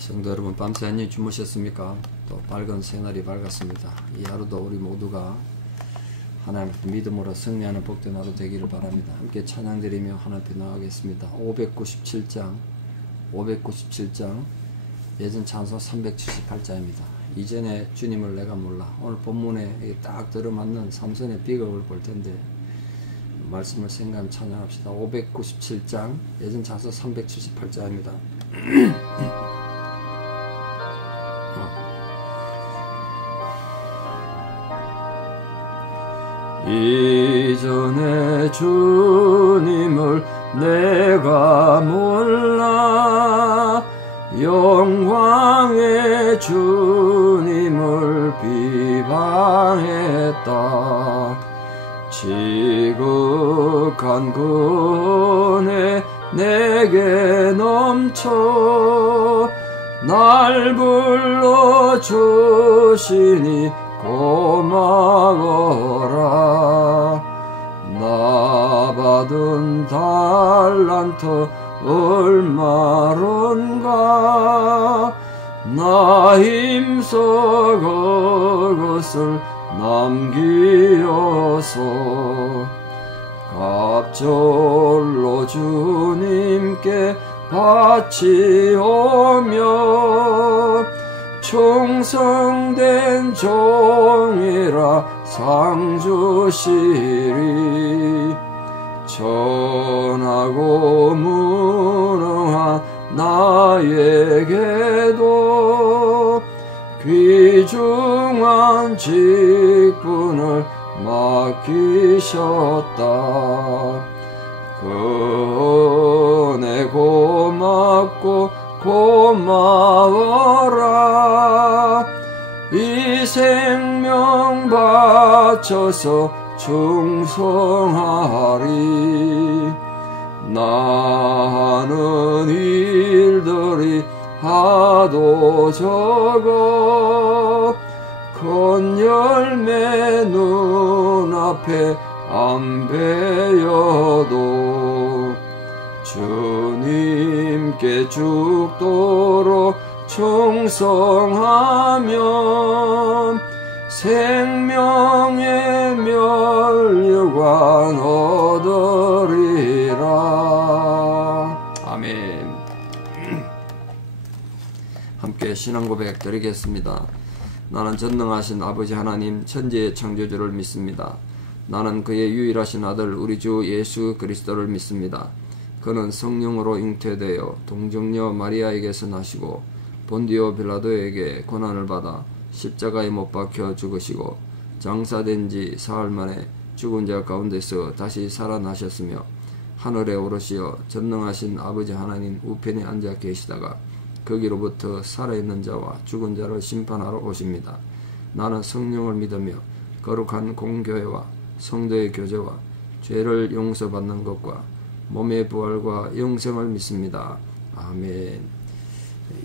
성도 여러분, 밤새 안녕히 주무셨습니까? 또 밝은 새날이 밝았습니다. 이 하루도 우리 모두가 하나님 앞에 믿음으로 승리하는 복된 하루 되기를 바랍니다. 함께 찬양드리며 하나님 앞에 나가겠습니다. 597장 예전 찬송 378장입니다. 이전에 주님을 내가 몰라. 오늘 본문에 딱 들어맞는 삼손의 비극을 볼 텐데 말씀을 생각하며 찬양합시다. 597장 예전 찬송 378장입니다. 이전에 주님을 내가 몰라 영광의 주님을 비방했다. 지극한 그 은혜 내게 넘쳐 날 불러주시니 고마워라. 나 받은 달란트 얼마론가 나 힘써 그것을 남기어서 갑절로 주님께 바치오며 충성된 종이라 상 주시리. 전하고 무능한 나에게도 귀중한 직분을 맡기셨다. 그 은혜 고맙고 고마워라. 이 생명 바쳐서 충성하리. 나는 일들이 하도 적어 건열매 눈앞에 안 베여도 주님께 죽도록 충성하며 생명의 멸류관 얻으리라. 아멘. 함께 신앙 고백 드리겠습니다. 나는 전능하신 아버지 하나님 천지의 창조주를 믿습니다. 나는 그의 유일하신 아들 우리 주 예수 그리스도를 믿습니다. 그는 성령으로 잉태되어 동정녀 마리아에게서 나시고 본디오 빌라도에게 고난을 받아 십자가에 못 박혀 죽으시고 장사된 지 사흘 만에 죽은 자 가운데서 다시 살아나셨으며 하늘에 오르시어 전능하신 아버지 하나님 우편에 앉아 계시다가 거기로부터 살아있는 자와 죽은 자를 심판하러 오십니다. 나는 성령을 믿으며 거룩한 공교회와 성도의 교제와 죄를 용서받는 것과 몸의 부활과 영생을 믿습니다. 아멘.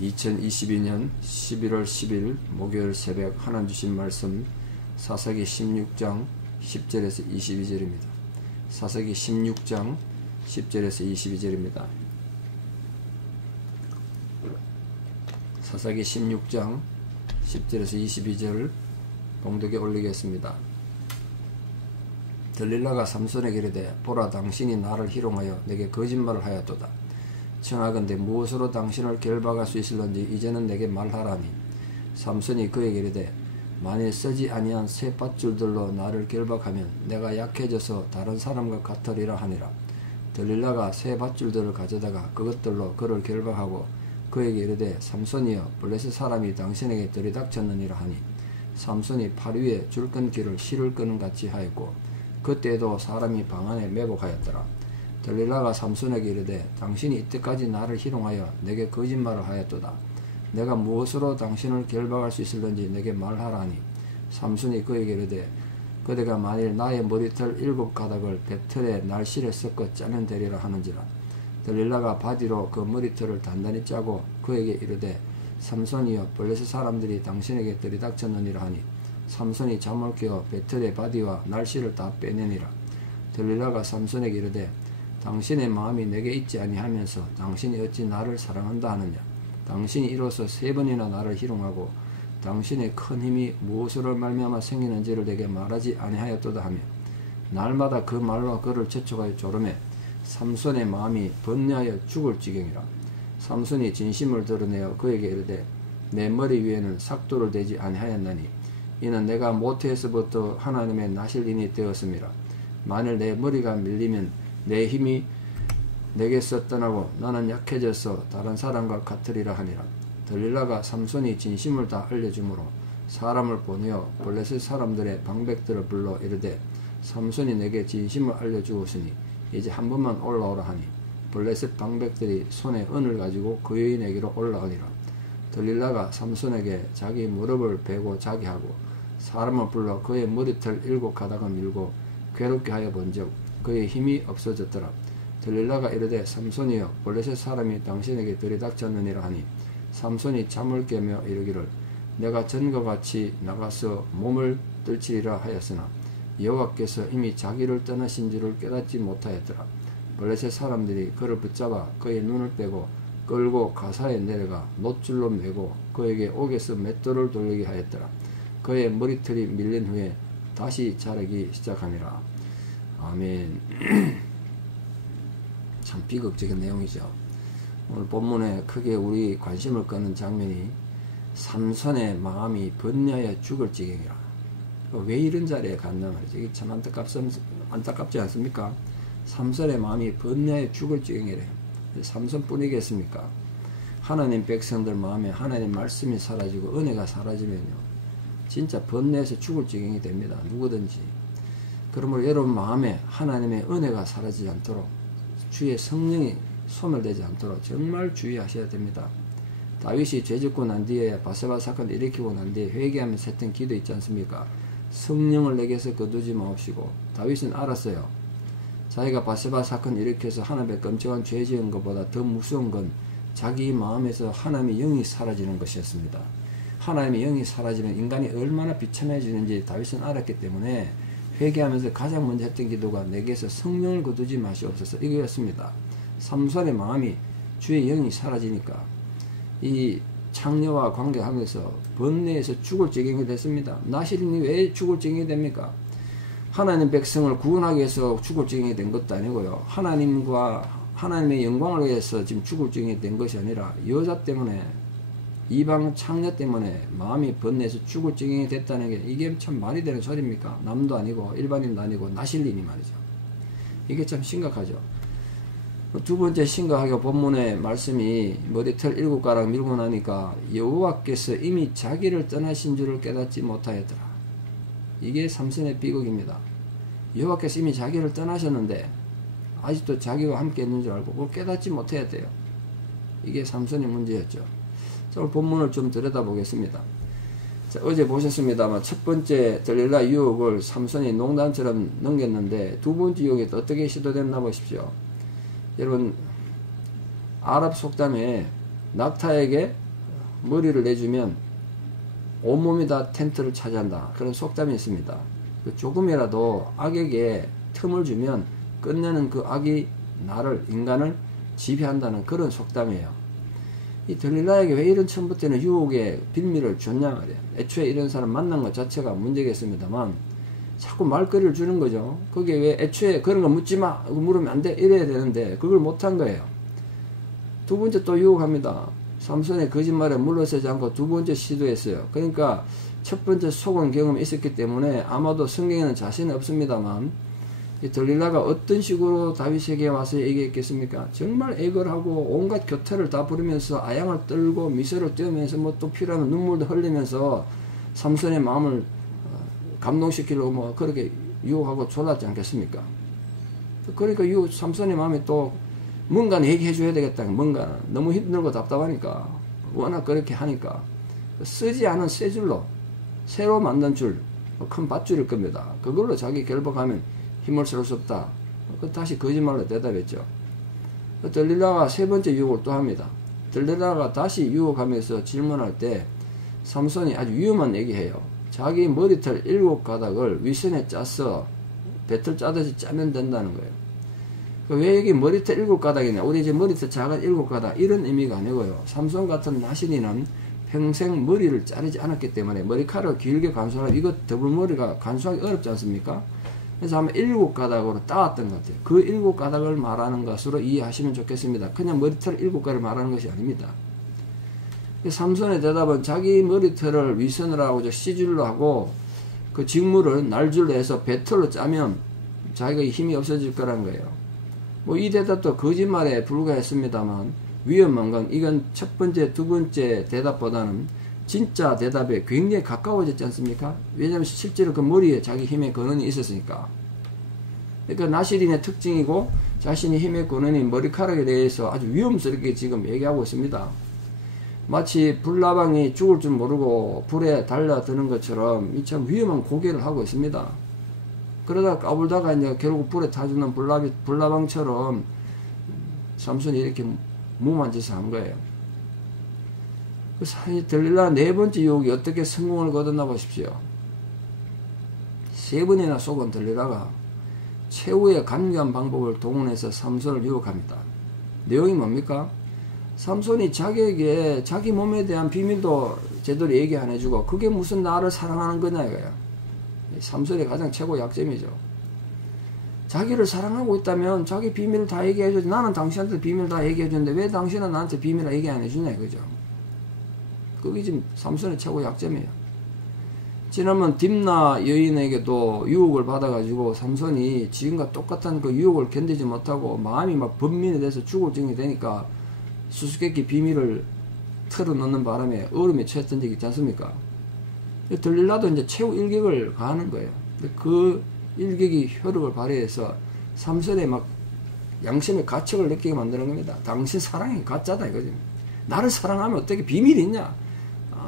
2022년 11월 10일 목요일 새벽 하나님 주신 말씀 사사기 16장 10절에서 22절입니다. 사사기 16장 10절에서 22절입니다. 사사기 16장 10절에서 22절 봉독에 올리겠습니다. 들릴라가 삼손에게 이르되 보라 당신이 나를 희롱하여 내게 거짓말을 하였도다. 청하건대 무엇으로 당신을 결박할 수 있을런지 이제는 내게 말하라니. 삼손이 그에게 이르되 만일 쓰지 아니한 새 밧줄들로 나를 결박하면 내가 약해져서 다른 사람과 같으리라 하니라. 들릴라가 새 밧줄들을 가져다가 그것들로 그를 결박하고 그에게 이르되 삼손이여 블레셋 사람이 당신에게 들이닥쳤느니라 하니 삼손이 팔 위에 줄 끊기를 실을 끄는 같이 하였고 그때도 사람이 방 안에 매복하였더라. 들릴라가 삼손에게 이르되 당신이 이때까지 나를 희롱하여 내게 거짓말을 하였도다. 내가 무엇으로 당신을 결박할 수 있을는지 내게 말하라니. 삼손이 그에게 이르되 그대가 만일 나의 머리털 7가닥을 배틀에 날실에 섞어 짜면 되리라 하는지라. 들릴라가 바디로 그 머리털을 단단히 짜고 그에게 이르되 삼손이여 블레셋 사람들이 당신에게 들이닥쳤느니라 하니 삼손이 잠을 깨어 배틀의 바디와 날씨를 다 빼내니라. 들릴라가 삼손에게 이르되 당신의 마음이 내게 있지 아니하면서 당신이 어찌 나를 사랑한다 하느냐. 당신이 이로써 3번이나 나를 희롱하고 당신의 큰 힘이 무엇으로 말미암아 생기는지를 내게 말하지 아니하였도다 하며 날마다 그 말로 그를 재촉하여 조르매 삼손의 마음이 번뇌하여 죽을 지경이라. 삼손이 진심을 드러내어 그에게 이르되 내 머리 위에는 삭도를 대지 아니하였나니 이는 내가 모태에서부터 하나님의 나실인이 되었음이라. 만일 내 머리가 밀리면 내 힘이 내게서 떠나고 나는 약해져서 다른 사람과 같으리라 하니라. 들릴라가 삼손이 진심을 다 알려주므로 사람을 보내어 블레셋 사람들의 방백들을 불러 이르되 삼손이 내게 진심을 알려주었으니 이제 한 번만 올라오라 하니 블레셋 방백들이 손에 은을 가지고 그 여인에게로 올라오니라. 들릴라가 삼손에게 자기 무릎을 베고 자게 하고 사람을 불러 그의 머리털 7가닥을 밀고 괴롭게 하여 본즉 그의 힘이 없어졌더라. 들릴라가 이르되 삼손이여 블레셋 사람이 당신에게 들이닥쳤느니라 하니 삼손이 잠을 깨며 이르기를 내가 전과 같이 나가서 몸을 떨치리라 하였으나 여호와께서 이미 자기를 떠나신 줄을 깨닫지 못하였더라. 블레셋 사람들이 그를 붙잡아 그의 눈을 빼고 끌고 가사에 내려가 놋줄로 매고 그에게 옥에서 맷돌을 돌리게 하였더라. 그의 머리털이 밀린 후에 다시 자라기 시작하니라. 아멘. 참 비극적인 내용이죠. 오늘 본문에 크게 우리 관심을 끄는 장면이 삼손의 마음이 번뇌하여 죽을 지경이라. 왜 이런 자리에 갔나 말이죠. 이게 참 안타깝지 않습니까? 삼손의 마음이 번뇌하여 죽을 지경이래요. 삼손뿐이겠습니까? 하나님 백성들 마음에 하나님 말씀이 사라지고 은혜가 사라지면요 진짜 번뇌해서 죽을 지경이 됩니다. 누구든지. 그러므로 여러분 마음에 하나님의 은혜가 사라지지 않도록 주의 성령이 소멸되지 않도록 정말 주의하셔야 됩니다. 다윗이 죄짓고 난 뒤에 바세바 사건을 일으키고 난 뒤에 회개하면서 했던 기도 있지 않습니까? 성령을 내게서 거두지 마옵시고. 다윗은 알았어요. 자기가 바세바 사건을 일으켜서 하나님의 끔찍한 죄 지은 것보다 더 무서운 건 자기 마음에서 하나님의 영이 사라지는 것이었습니다. 하나님의 영이 사라지면 인간이 얼마나 비참해지는지 다윗은 알았기 때문에 회개하면서 가장 먼저 했던 기도가 내게서 성령을 거두지 마시옵소서 이거였습니다. 삼손의 마음이 주의 영이 사라지니까 이 창녀와 관계하면서 번뇌에서 죽을 지경이 됐습니다. 나실인이 왜 죽을 지경이 됩니까? 하나님 백성을 구원하기 위해서 죽을 지경이 된 것도 아니고요. 하나님의 영광을 위해서 지금 죽을 지경이 된 것이 아니라 여자 때문에 이방 창녀 때문에 마음이 번뇌해서 죽을 지경이 됐다는 게 이게 참 말이 되는 소리입니까? 남도 아니고 일반인도 아니고 나실인이 말이죠. 이게 참 심각하죠. 두 번째 심각하게 본문의 말씀이 머리털 7가락 밀고 나니까 여호와께서 이미 자기를 떠나신 줄을 깨닫지 못하였더라. 이게 삼손의 비극입니다. 여호와께서 이미 자기를 떠나셨는데 아직도 자기와 함께 있는 줄 알고 그걸 깨닫지 못하였대요. 이게 삼손의 문제였죠. 자, 오늘 본문을 좀 들여다보겠습니다. 자, 어제 보셨습니다만 첫 번째 들릴라 유혹을 삼손이 농담처럼 넘겼는데 두 번째 유혹이 어떻게 시도됐나 보십시오. 여러분 아랍 속담에 낙타에게 머리를 내주면 온몸이 다 텐트를 차지한다. 그런 속담이 있습니다. 조금이라도 악에게 틈을 주면 끝내는 그 악이 인간을 지배한다는 그런 속담이에요. 이 들릴라에게 왜 이런 처음부터는 유혹의 빌미를 줬냐 말이에요. 애초에 이런 사람 만난 것 자체가 문제겠습니다만 자꾸 말거리를 주는 거죠. 그게 왜 애초에 그런 거 묻지 마, 물으면 안 돼, 이래야 되는데 그걸 못한 거예요. 두 번째 또 유혹합니다. 삼손의 거짓말에 물러서지 않고 두 번째 시도했어요. 그러니까 첫 번째 속은 경험이 있었기 때문에 아마도 성경에는 자신이 없습니다만 이 들릴라가 어떤 식으로 다윗에게 와서 얘기했겠습니까? 정말 애걸하고 온갖 교태를 다 부리면서 아양을 떨고 미소를 띄우면서 뭐 또 필요하면 눈물도 흘리면서 삼손의 마음을 감동시키려고 뭐 그렇게 유혹하고 졸랐지 않겠습니까? 그러니까 삼손의 마음이 또 뭔가 얘기해 줘야 되겠다. 뭔가 너무 힘들고 답답하니까 워낙 그렇게 하니까 쓰지 않은 새 줄로 새로 만든 줄, 큰 밧줄일 겁니다. 그걸로 자기 결박하면 힘을 쓸 수 없다. 다시 거짓말로 대답했죠. 들릴라가 세 번째 유혹을 또 합니다. 들릴라가 다시 유혹하면서 질문할 때 삼손이 아주 위험한 얘기해요. 자기 머리털 7가닥을 위선에 짜서 배틀 짜듯이 짜면 된다는 거예요. 왜 여기 머리털 7가닥이냐? 우리 이제 머리털 작은 7가닥 이런 의미가 아니고요. 삼손 같은 나시린은 평생 머리를 자르지 않았기 때문에 머리카락을 길게 간수하면 이거 더블머리가 간수하기 어렵지 않습니까? 그래서 아마 7가닥으로 따왔던 것 같아요. 그 7가닥을 말하는 것으로 이해하시면 좋겠습니다. 그냥 머리털 7가닥을 말하는 것이 아닙니다. 삼손의 대답은 자기 머리털을 위선을 하고 시줄로 하고 그 직물을 날줄로 해서 배털로 짜면 자기가 힘이 없어질 거란 거예요. 뭐 이 대답도 거짓말에 불과했습니다만 위험한 건 이건 첫 번째, 두 번째 대답보다는 진짜 대답에 굉장히 가까워졌지 않습니까? 왜냐하면 실제로 그 머리에 자기 힘의 근원이 있었으니까. 그러니까 나시린의 특징이고 자신의 힘의 근원인 머리카락에 대해서 아주 위험스럽게 지금 얘기하고 있습니다. 마치 불나방이 죽을 줄 모르고 불에 달려드는 것처럼 이 참 위험한 고개를 하고 있습니다. 그러다 까불다가 이제 결국 불에 타주는 불나방처럼 삼손이 이렇게 무모한 짓을 한 거예요. 들릴라 네 번째 유혹이 어떻게 성공을 거뒀나 보십시오. 3번이나 속은 들릴라가 최후의 간교한 방법을 동원해서 삼손을 유혹합니다. 내용이 뭡니까? 삼손이 자기에게 자기 몸에 대한 비밀도 제대로 얘기 안 해주고 그게 무슨 나를 사랑하는 거냐 이거야. 삼손의 가장 최고 약점이죠. 자기를 사랑하고 있다면 자기 비밀을 다 얘기해주지. 나는 당신한테 비밀을 다 얘기해주는데 왜 당신은 나한테 비밀을 얘기 안 해주냐 이거죠. 그게 지금 삼손의 최고 약점이에요. 지난번 딥나 여인에게도 유혹을 받아가지고 삼손이 지금과 똑같은 그 유혹을 견디지 못하고 마음이 막 번민이 돼서 죽을 정이 되니까 수수께끼 비밀을 털어놓는 바람에 얼음에 처했던 적이 있지 않습니까? 들릴라도 이제 최후 일격을 가하는 거예요. 그 일격이 효력을 발휘해서 삼손의 막 양심의 가책을 느끼게 만드는 겁니다. 당신 사랑이 가짜다 이거지. 나를 사랑하면 어떻게 비밀이 있냐?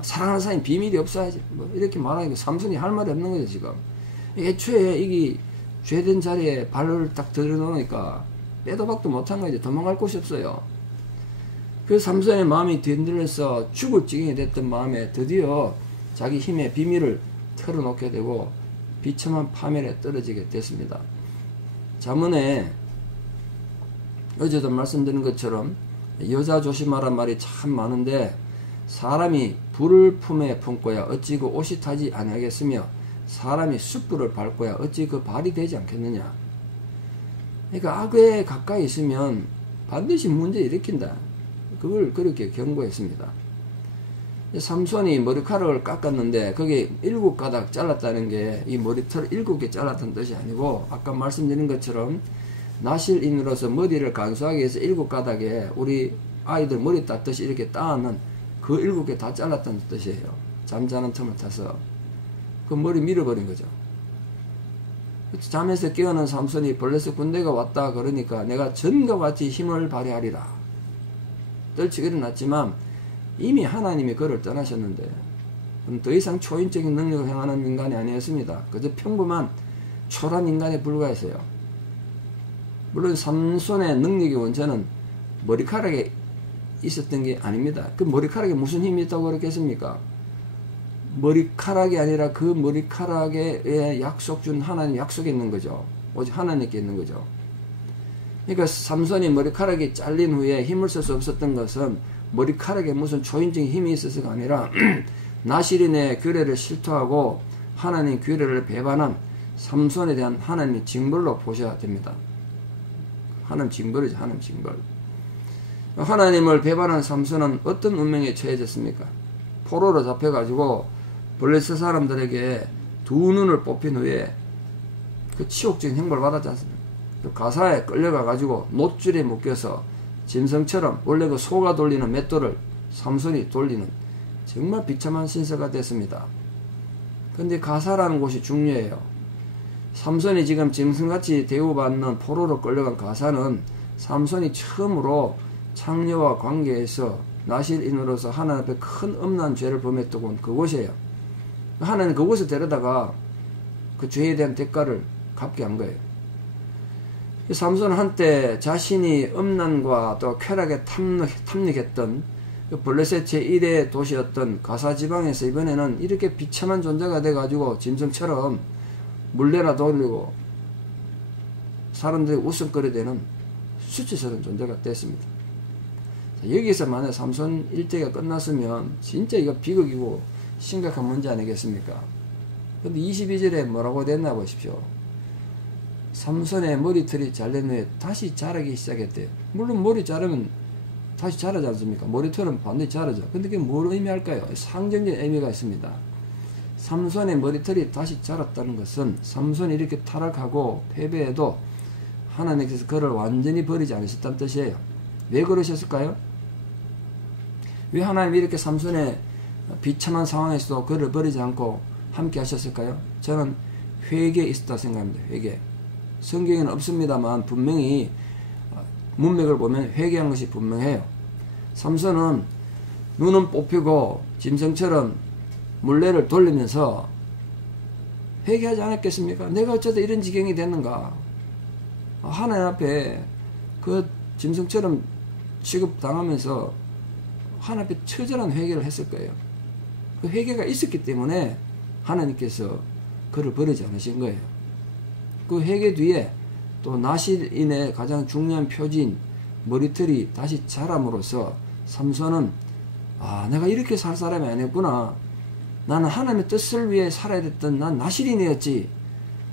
사랑하는 사람이 비밀이 없어야지. 뭐 이렇게 말하니까 삼손이 할 말이 없는 거죠 지금. 애초에 이게 죄된 자리에 발을 딱 들여놓으니까 빼도 박도 못한 거지. 도망갈 곳이 없어요. 그 삼손의 마음이 뒤흔들려서 죽을 지경이 됐던 마음에 드디어 자기 힘의 비밀을 털어놓게 되고 비참한 파멸에 떨어지게 됐습니다. 잠언에 어제도 말씀드린 것처럼 여자 조심하란 말이 참 많은데 사람이 불을 품에 품고야 어찌 그 옷이 타지 아니하겠으며 사람이 숯불을 밟고야 어찌 그 발이 되지 않겠느냐. 그러니까 악에 가까이 있으면 반드시 문제 일으킨다. 그걸 그렇게 경고했습니다. 삼손이 머리카락을 깎았는데 그게 7가닥 잘랐다는 게 이 머리털 7개 잘랐다는 뜻이 아니고 아까 말씀드린 것처럼 나실인으로서 머리를 간수하기 위해서 7가닥에 우리 아이들 머리 땄듯이 이렇게 따는 그 7개 다 잘랐다는 뜻이에요. 잠자는 틈을 타서 그 머리 밀어버린 거죠. 잠에서 깨어난 삼손이 벌레서 군대가 왔다 그러니까 내가 전과 같이 힘을 발휘하리라. 떨치고 일어났지만 이미 하나님이 그를 떠나셨는데 더 이상 초인적인 능력을 행하는 인간이 아니었습니다. 그저 평범한 초란 인간에 불과했어요. 물론 삼손의 능력의 원천은 머리카락에 있었던 게 아닙니다. 그 머리카락에 무슨 힘이 있다고 그렇겠습니까? 머리카락이 아니라 그 머리카락에 약속 준 하나님 약속이 있는 거죠. 오직 하나님께 있는 거죠. 그러니까 삼손이 머리카락이 잘린 후에 힘을 쓸 수 없었던 것은 머리카락에 무슨 초인적인 힘이 있어서가 아니라 나시린의 규례를 실토하고 하나님 규례를 배반한 삼손에 대한 하나님의 징벌로 보셔야 됩니다. 하나님 징벌이죠. 하나님 징벌. 하나님을 배반한 삼손은 어떤 운명에 처해졌습니까? 포로로 잡혀가지고 블레셋 사람들에게 두 눈을 뽑힌 후에 그 치욕적인 형벌을 받았지 않습니까? 그 가사에 끌려가가지고 놋줄에 묶여서 짐승처럼 원래 그 소가 돌리는 맷돌을 삼손이 돌리는 정말 비참한 신세가 됐습니다. 근데 가사라는 곳이 중요해요. 삼손이 지금 짐승같이 대우받는 포로로 끌려간 가사는 삼손이 처음으로 창녀와 관계에서 나실인으로서 하나님 앞에 큰 엄난 죄를 범했던 곳 그곳이에요. 하나님 그곳에 데려다가 그 죄에 대한 대가를 갚게 한 거예요. 삼손은 한때 자신이 엄난과 또 쾌락에 탐닉했던 그 블레셋 제1의 도시였던 가사 지방에서 이번에는 이렇게 비참한 존재가 돼가지고 짐승처럼 물레나 돌리고 사람들이 웃음거리 되는 수치스러운 존재가 됐습니다. 자, 여기서 만약 삼손 일대가 끝났으면 진짜 이거 비극이고 심각한 문제 아니겠습니까? 근데 22절에 뭐라고 됐나 보십시오. 삼손의 머리털이 잘린 후에 다시 자라기 시작했대요. 물론 머리 자르면 다시 자라지 않습니까? 머리털은 반드시 자라죠. 근데 그게 뭘 의미할까요? 상징적인 의미가 있습니다. 삼손의 머리털이 다시 자랐다는 것은 삼손이 이렇게 타락하고 패배해도 하나님께서 그를 완전히 버리지 않으셨다는 뜻이에요. 왜 그러셨을까요? 왜 하나님이 이렇게 삼손의 비참한 상황에서도 그를 버리지 않고 함께 하셨을까요? 저는 회개에 있었다 생각합니다. 회개. 성경에는 없습니다만 분명히 문맥을 보면 회개한 것이 분명해요. 삼손은 눈은 뽑히고 짐승처럼 물레를 돌리면서 회개하지 않았겠습니까? 내가 어쩌다 이런 지경이 됐는가? 하나님 앞에 그 짐승처럼 취급당하면서 하나님 앞에 처절한 회개를 했을 거예요. 그 회개가 있었기 때문에 하나님께서 그를 버리지 않으신 거예요. 그 회개 뒤에 또 나실인의 가장 중요한 표지인 머리털이 다시 자람으로써 삼손은 내가 이렇게 살 사람이 아니었구나. 나는 하나님의 뜻을 위해 살아야 됐던 난 나실인이었지.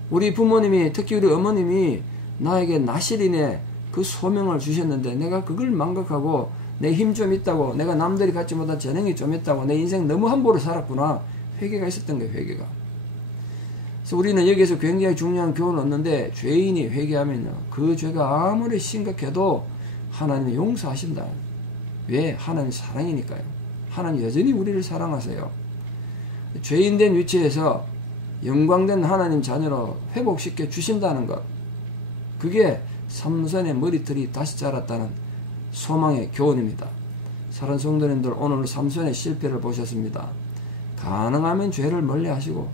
우리 부모님이 특히 우리 어머님이 나에게 나실인의 그 소명을 주셨는데 내가 그걸 망각하고 내 힘 좀 있다고 내가 남들이 갖지 못한 재능이 좀 있다고 내 인생 너무 함부로 살았구나. 회개가 있었던 거예요. 회개가. 그래서 우리는 여기에서 굉장히 중요한 교훈을 얻는데 죄인이 회개하면요 그 죄가 아무리 심각해도 하나님이 용서하신다. 왜? 하나님 사랑이니까요. 하나님 여전히 우리를 사랑하세요. 죄인된 위치에서 영광된 하나님 자녀로 회복시켜 주신다는 것, 그게 삼손의 머리털이 다시 자랐다는 소망의 교훈입니다. 사랑하는 성도님들, 오늘 삼손의 실패를 보셨습니다. 가능하면 죄를 멀리하시고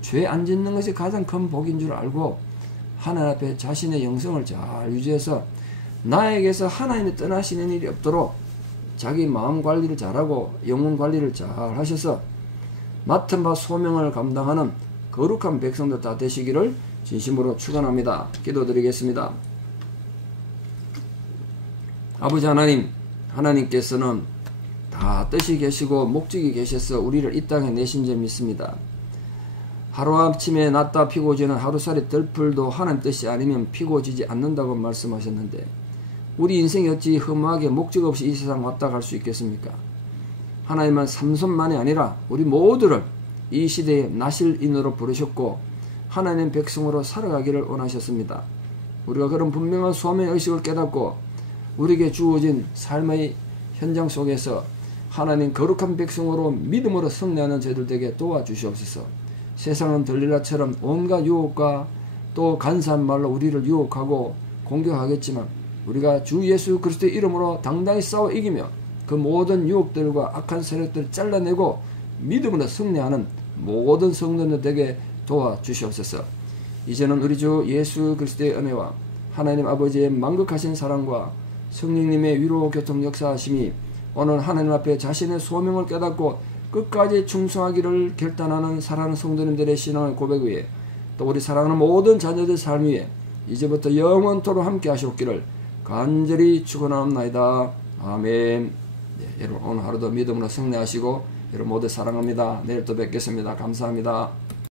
죄 안 짓는 것이 가장 큰 복인 줄 알고 하나님 앞에 자신의 영성을 잘 유지해서 나에게서 하나님이 떠나시는 일이 없도록 자기 마음 관리를 잘하고 영혼 관리를 잘 하셔서 맡은 바 소명을 감당하는 거룩한 백성들 다 되시기를 진심으로 축원합니다. 기도드리겠습니다. 아버지 하나님, 하나님께서는 다 뜻이 계시고 목적이 계셔서 우리를 이 땅에 내신 줄 믿습니다. 하루아침에 났다 피고 지는 하루살이 들풀도 하나님 뜻이 아니면 피고 지지 않는다고 말씀하셨는데 우리 인생이 어찌 허무하게 목적 없이 이 세상 왔다 갈 수 있겠습니까? 하나님은 삼손만이 아니라 우리 모두를 이 시대의 나실인으로 부르셨고 하나님 백성으로 살아가기를 원하셨습니다. 우리가 그런 분명한 소명의 의식을 깨닫고 우리에게 주어진 삶의 현장 속에서 하나님 거룩한 백성으로 믿음으로 승리하는 저희들 되게 도와주시옵소서. 세상은 들릴라처럼 온갖 유혹과 또 간사한 말로 우리를 유혹하고 공격하겠지만 우리가 주 예수 그리스도의 이름으로 당당히 싸워 이기며 그 모든 유혹들과 악한 세력들을 잘라내고 믿음으로 승리하는 모든 성도들 되게 도와주시옵소서. 이제는 우리 주 예수 그리스도의 은혜와 하나님 아버지의 만극하신 사랑과 성령님의 위로 교통 역사하심이 오늘 하나님 앞에 자신의 소명을 깨닫고 끝까지 충성하기를 결단하는 사랑하는 성도님들의 신앙의 고백 위에 또 우리 사랑하는 모든 자녀들 삶 위에 이제부터 영원토록 함께 하시옵기를 간절히 축원하옵나이다. 아멘. 여러분 오늘 하루도 믿음으로 승리하시고 여러분 모두 사랑합니다. 내일 또 뵙겠습니다. 감사합니다.